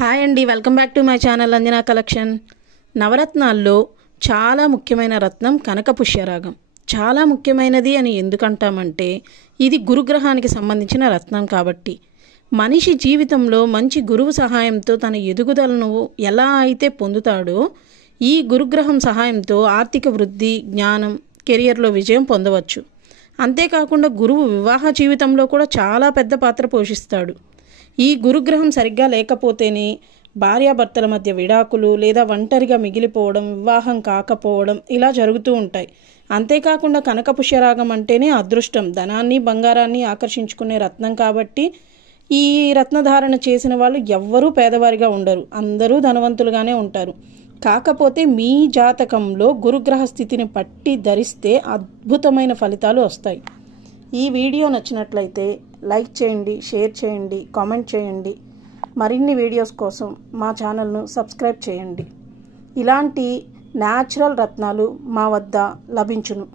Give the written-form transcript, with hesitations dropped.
Hi అండి, welcome back to my channel Anjana collection. నవరత్నాల్లో చాలా ముఖ్యమైన రత్నం కనకపుష్యరాగం. చాలా ముఖ్యమైనది అని ఎందుకంటామంటే ఇది గురుగ్రహానికి సంబంధించిన రత్నం కాబట్టి. మనిషి జీవితంలో మంచి గురువు సహాయంతో తన ఎదుగుదలను ఎలా అయితే పొందుతాడో ఈ గురుగ్రహం సహాయంతో ఆర్థిక వృద్ధి, జ్ఞానం, కెరియర్లో విజయం పొందవచ్చు. అంతేకాకుండా గురువు వివాహ జీవితంలో కూడా చాలా పెద్ద పాత్ర పోషిస్తాడు. ఈ గురుగ్రహం సరిగ్గా లేకపోతేనే భార్యాభర్తల మధ్య విడాకులు లేదా ఒంటరిగా మిగిలిపోవడం, వివాహం కాకపోవడం ఇలా జరుగుతూ ఉంటాయి. అంతేకాకుండా కనకపుష్యరాగం అంటేనే అదృష్టం, ధనాన్ని, బంగారాన్ని ఆకర్షించుకునే రత్నం కాబట్టి ఈ రత్నధారణ చేసిన వాళ్ళు ఎవ్వరూ పేదవారిగా ఉండరు, అందరూ ధనవంతులుగానే ఉంటారు. కాకపోతే మీ జాతకంలో గురుగ్రహ స్థితిని పట్టి ధరిస్తే అద్భుతమైన ఫలితాలు వస్తాయి. ఈ వీడియో నచ్చినట్లయితే లైక్ చేయండి, షేర్ చేయండి, కామెంట్ చేయండి. మరిన్ని వీడియోస్ కోసం మా ఛానల్ను సబ్స్క్రైబ్ చేయండి. ఇలాంటి న్యాచురల్ రత్నాలు మా వద్ద లభించును.